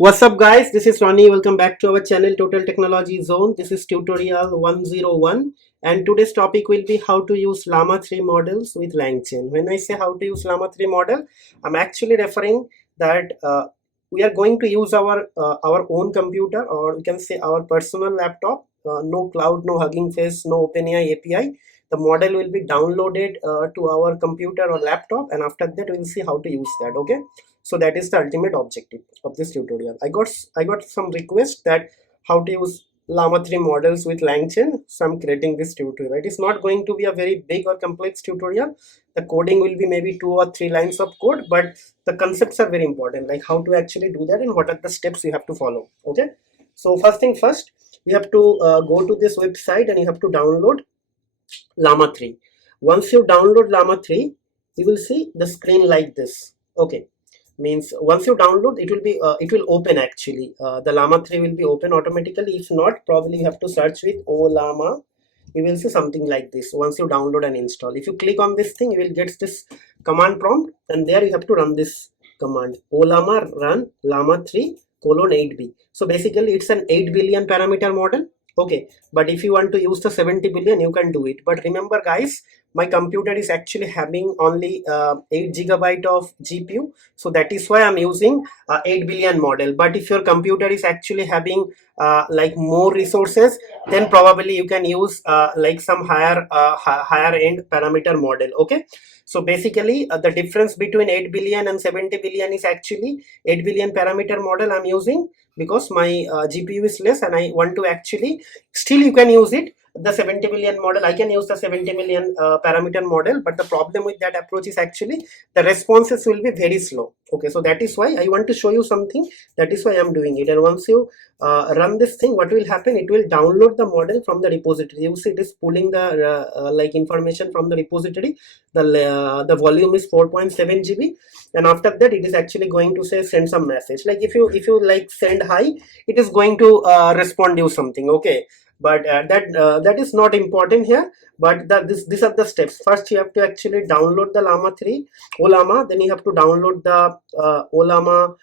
What's up guys, this is Ronnie. Welcome back to our channel Total Technology Zone. This is tutorial 101 and today's topic will be how to use Llama 3 models with LangChain. When I say how to use Llama 3 model, I'm actually referring that we are going to use our own computer, or we can say our personal laptop. No cloud, no Hugging Face, no OpenAI API. The model will be downloaded to our computer or laptop, and after that we'll see how to use that. Okay, so that is the ultimate objective of this tutorial. I got some requests that how to use Llama 3 models with LangChain, so I'm creating this tutorial. It is not going to be a very big or complex tutorial. The coding will be maybe 2 or 3 lines of code, but the concepts are very important, like how to actually do that and what are the steps you have to follow. Okay, so first thing first, you have to go to this website and you have to download Llama 3. Once you download Llama 3, you will see the screen like this. Okay, means once you download, it will open actually. The Llama 3 will be open automatically. If not, probably you have to search with Ollama. You will see something like this once you download and install. If you click on this thing, you will get this command prompt, and there you have to run this command: Ollama run Llama 3 colon 8b. So basically it's an 8 billion parameter model. Okay, but if you want to use the 70 billion, you can do it. But remember guys, my computer is actually having only 8 gigabyte of GPU, so that is why I'm using 8 billion model. But if your computer is actually having like more resources, then probably you can use like some higher end parameter model. Okay, so basically the difference between 8 billion and 70 billion is actually 8 billion parameter model I'm using, because my GPU is less and I want to actually, still you can use it, the 70 billion model. I can use the 70 million parameter model, but the problem with that approach is actually the responses will be very slow. Okay, so that is why I want to show you something. That is why I'm doing it. And once you run this thing, what will happen, it will download the model from the repository. You see it is pulling the like information from the repository. The volume is 4.7 GB, and after that it is actually going to say send some message. Like if you like send hi, it is going to respond you something. Okay, but that is not important here. But these are the steps. First you have to actually download the Llama 3 Ollama, then you have to download the Ollama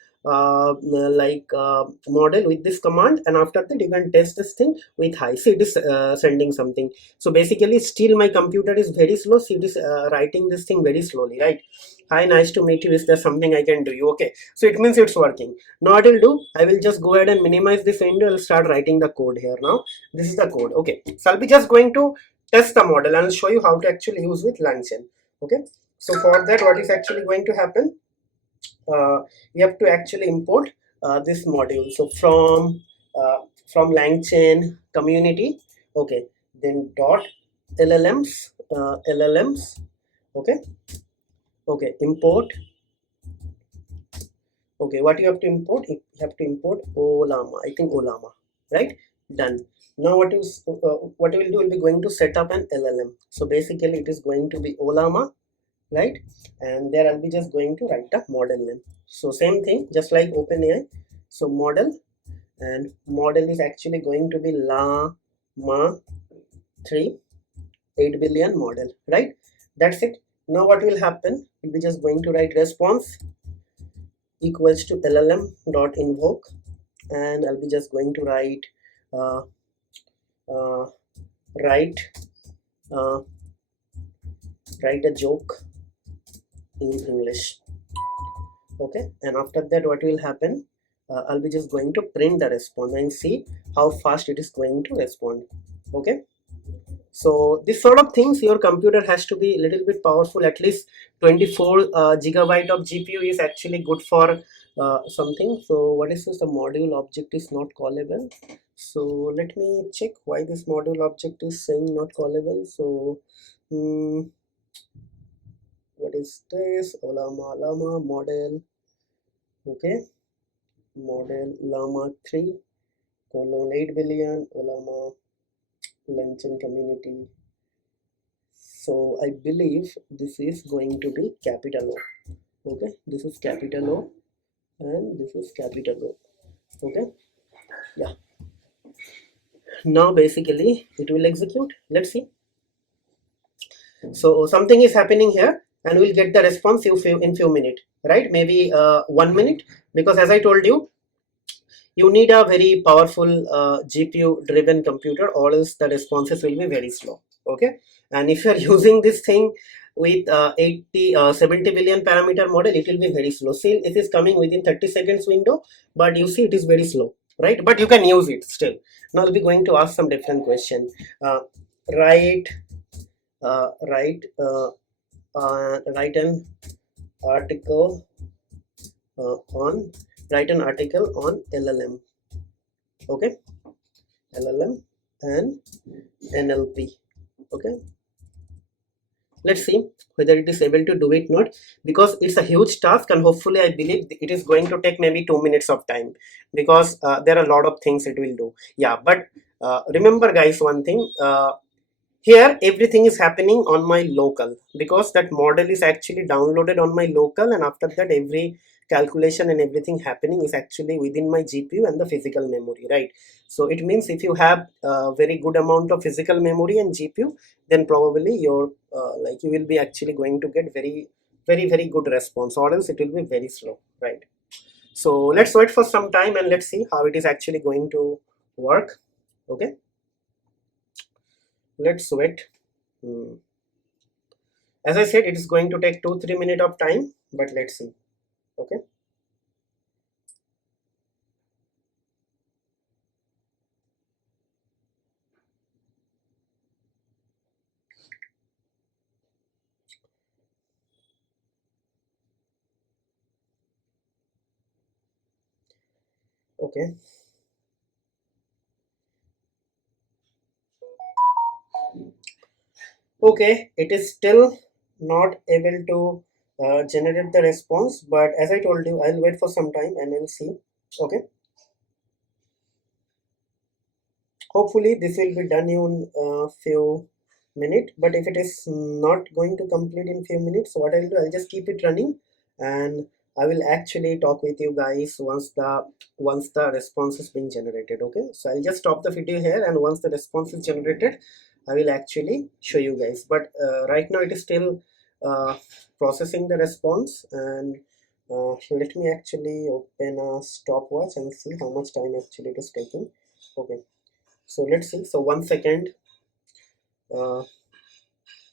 model with this command, and after that you can test this thing with hi. See, it is sending something. So basically still my computer is very slow. See, it is writing this thing very slowly, right? Hi, nice to meet you, is there something I can do you? Okay, so it means it's working. Now what I'll do, I will just go ahead and minimize this window. I'll start writing the code here. Now this is the code. Okay, so I'll be just going to test the model and I'll show you how to actually use with LangChain. Okay, so for that, what is actually going to happen, you have to actually import this module. So from LangChain community, okay, then dot LLMs, okay, import. Okay, what you have to import, you have to import Ollama, I think Ollama, right? Done. Now what you will do, will be going to set up an LLM. So basically it is going to be Ollama, right? And there I'll be just going to write the model name. So same thing, just like OpenAI. So model, and model is actually going to be Llama 3 8 billion model, right? That's it. Now what will happen, we'll be just going to write response equals to LLM dot invoke, and I'll be just going to write write a joke in English. Okay, and after that what will happen, I'll be just going to print the response and see how fast it is going to respond. Okay, so this sort of things, your computer has to be a little bit powerful. At least 24 gigabyte of GPU is actually good for something. So what is this, the module object is not callable. So let me check why this module object is saying not callable. So what is this, Llama model, okay, model Llama 3 colon 8 billion Ollama LangChain community. So I believe this is going to be capital O. Okay, this is capital O and this is capital O. Okay, yeah. Now basically it will execute. Let's see. So something is happening here, and we'll get the response in few minutes, right? Maybe 1 minute, because as I told you, you need a very powerful GPU driven computer, or else the responses will be very slow. Okay, and if you are using this thing with 70 billion parameter model, it will be very slow. See, it is coming within 30 seconds window, but you see it is very slow, right? But you can use it still. Now I'll be going to ask some different question. uh, write uh, write uh, write an article on write an article on LLM. Okay, LLM and NLP. Okay, let's see whether it is able to do it not, because it's a huge task, and hopefully I believe it is going to take maybe 2 minutes of time, because there are a lot of things it will do. Yeah, but remember guys, one thing, here everything is happening on my local, because that model is actually downloaded on my local, and after that every calculation and everything happening is actually within my GPU and the physical memory, right? So it means if you have a very good amount of physical memory and GPU, then probably your like you will be actually going to get very good response, or else it will be very slow, right? So let's wait for some time and let's see how it is actually going to work. Okay, let's wait. Hmm. As I said, it is going to take 2-3 minutes of time, but let's see. Okay. Okay. Okay. It is still not able to generate the response, but as I told you, I'll wait for some time and I'll see. Okay. Hopefully this will be done in a few minutes, but if it is not going to complete in few minutes, so what I'll do, I'll just keep it running, and I will actually talk with you guys once the response is being generated. Okay, so I'll just stop the video here, and once the response is generated, I will actually show you guys. But right now it is still processing the response, and let me actually open a stopwatch and see how much time actually it is taking. Okay, so let's see. So 1 second. Uh,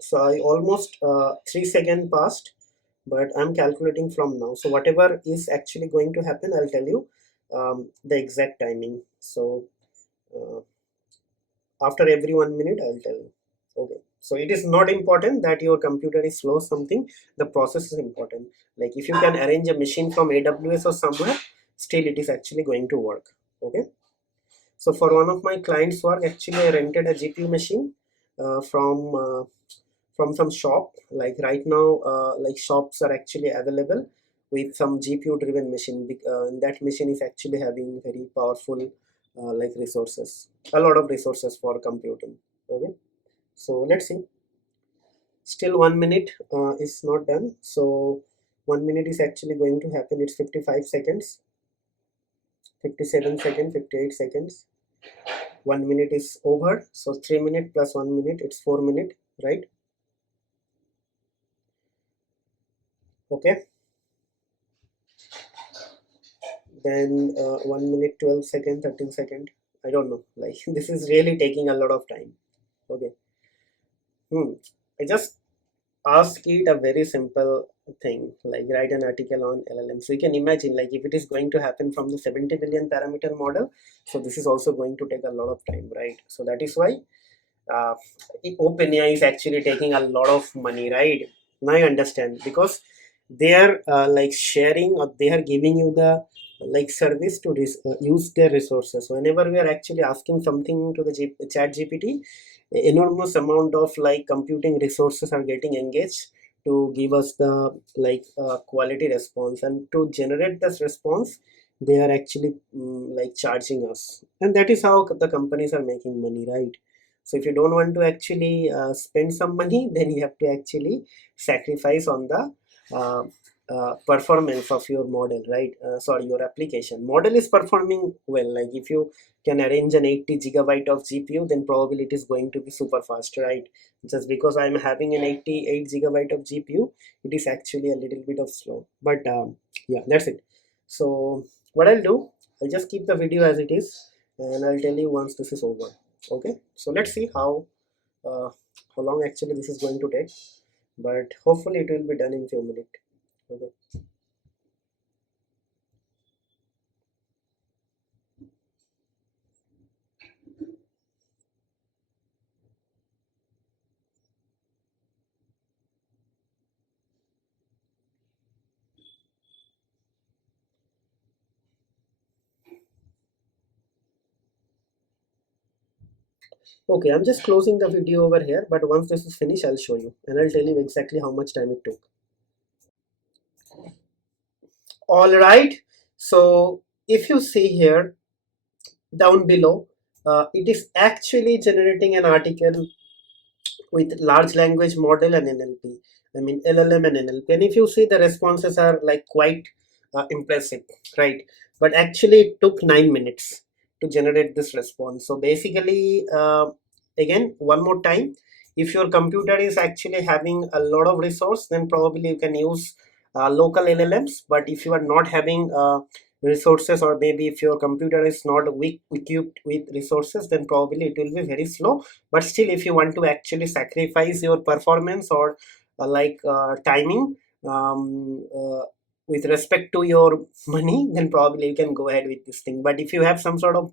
so I almost 3 seconds passed, but I'm calculating from now. So whatever is actually going to happen, I'll tell you the exact timing. So uh, after every 1 minute, I'll tell you. Okay. So it is not important that your computer is slow something. The process is important. Like if you can arrange a machine from AWS or somewhere, still it is actually going to work. Okay. So for one of my clients' work, actually I rented a GPU machine from some shop. Like right now, like shops are actually available with some GPU driven machine. And that machine is actually having very powerful like resources, a lot of resources for computing. Okay, so let's see. Still 1 minute is not done. So 1 minute is actually going to happen. It's 55 seconds, 57 seconds, 58 seconds. 1 minute is over, so 3 minutes plus 1 minute, it's 4 minutes, right? Okay, then 1 minute 12 second, 13 second, I don't know, like this is really taking a lot of time. Okay. I just ask it a very simple thing, like write an article on LLM. So you can imagine, like if it is going to happen from the 70 billion parameter model, so this is also going to take a lot of time, right? So that is why uh, OpenAI is actually taking a lot of money, right? Now I understand, because they are like sharing, or they are giving you the like service to use their resources. Whenever we are actually asking something to the chat GPT, enormous amount of like computing resources are getting engaged to give us the like quality response, and to generate this response they are actually like charging us, and that is how the companies are making money, right? So if you don't want to actually spend some money, then you have to actually sacrifice on the uh, performance of your model, right? Sorry, your application model is performing well. Like if you can arrange an 80 gigabyte of GPU, then probably it is going to be super fast, right? Just because I'm having an 88 gigabyte of GPU, it is actually a little bit of slow. But yeah, that's it. So what I'll do, I'll just keep the video as it is, and I'll tell you once this is over. Okay, so let's see uh, how long actually this is going to take, but hopefully it will be done in few minutes. Okay. Okay, I'm just closing the video over here, but once this is finished, I'll show you and I'll tell you exactly how much time it took. All right, so if you see here down below, it is actually generating an article with large language model and NLP. I mean LLM and NLP. And if you see, the responses are like quite impressive, right? But actually it took 9 minutes to generate this response. So basically, again, one more time, if your computer is actually having a lot of resource, then probably you can use local LLMs. But if you are not having resources, or maybe if your computer is not weak equipped with resources, then probably it will be very slow. But still, if you want to actually sacrifice your performance or timing, with respect to your money, then probably you can go ahead with this thing. But if you have some sort of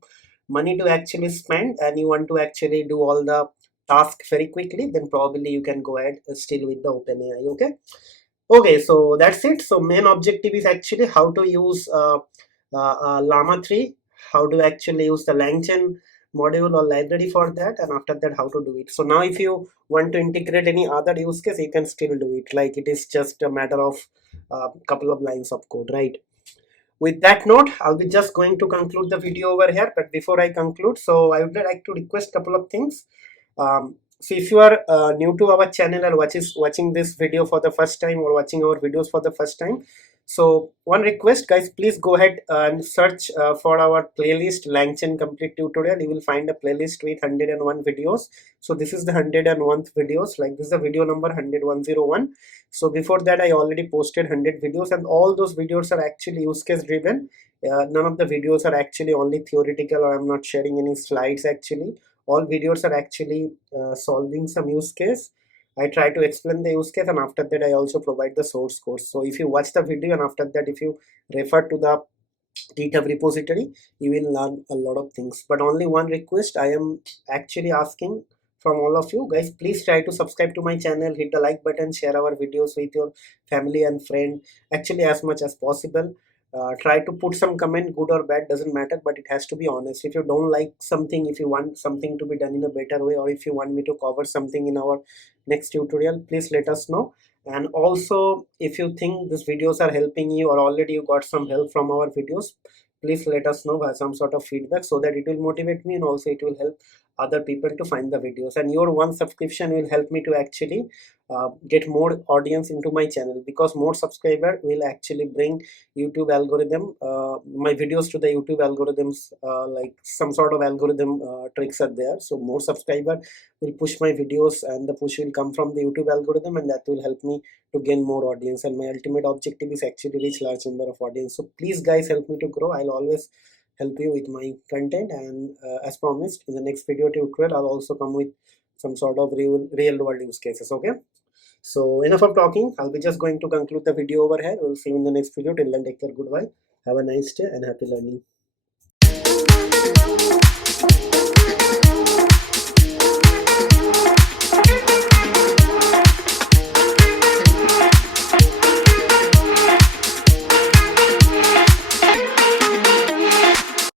money to actually spend and you want to actually do all the task very quickly, then probably you can go ahead still with the OpenAI. Okay. Okay, so that's it. So main objective is actually how to use Llama 3, how to actually use the LangChain module or library for that, and after that how to do it. So now if you want to integrate any other use case, you can still do it. Like, it is just a matter of a couple of lines of code, right? With that note, I'll be just going to conclude the video over here. But before I conclude, so I would like to request a couple of things. So if you are new to our channel or watching this video for the first time, or watching our videos for the first time, so one request, guys, please go ahead and search for our playlist LangChain complete tutorial. You will find a playlist with 101 videos. So this is the 101th videos, like this is the video number 101. So before that, I already posted 100 videos, and all those videos are actually use case driven. None of the videos are actually only theoretical, or I'm not sharing any slides. Actually, all videos are actually solving some use case. I try to explain the use case, and after that I also provide the source code. So if you watch the video and after that if you refer to the GitHub repository, you will learn a lot of things. But only one request I am actually asking from all of you guys: please try to subscribe to my channel, hit the like button, share our videos with your family and friend, actually as much as possible. Try to put some comment, good or bad, doesn't matter, but it has to be honest. If you don't like something, if you want something to be done in a better way, or if you want me to cover something in our next tutorial, please let us know. And also, if you think these videos are helping you, or already you got some help from our videos, please let us know by some sort of feedback, so that it will motivate me, and also it will help other people to find the videos. And your one subscription will help me to actually get more audience into my channel, because more subscriber will actually bring YouTube algorithm, my videos to the YouTube algorithms, like some sort of algorithm tricks are there. So more subscriber will push my videos, and the push will come from the YouTube algorithm, and that will help me to gain more audience. And my ultimate objective is actually reach large number of audience. So please guys, help me to grow. I'll always help you with my content, and as promised, in the next video tutorial I'll also come with some sort of real world use cases. Okay, so enough of talking. I'll be just going to conclude the video over here. We'll see you in the next video. Till then, take care, goodbye, have a nice day, and happy learning.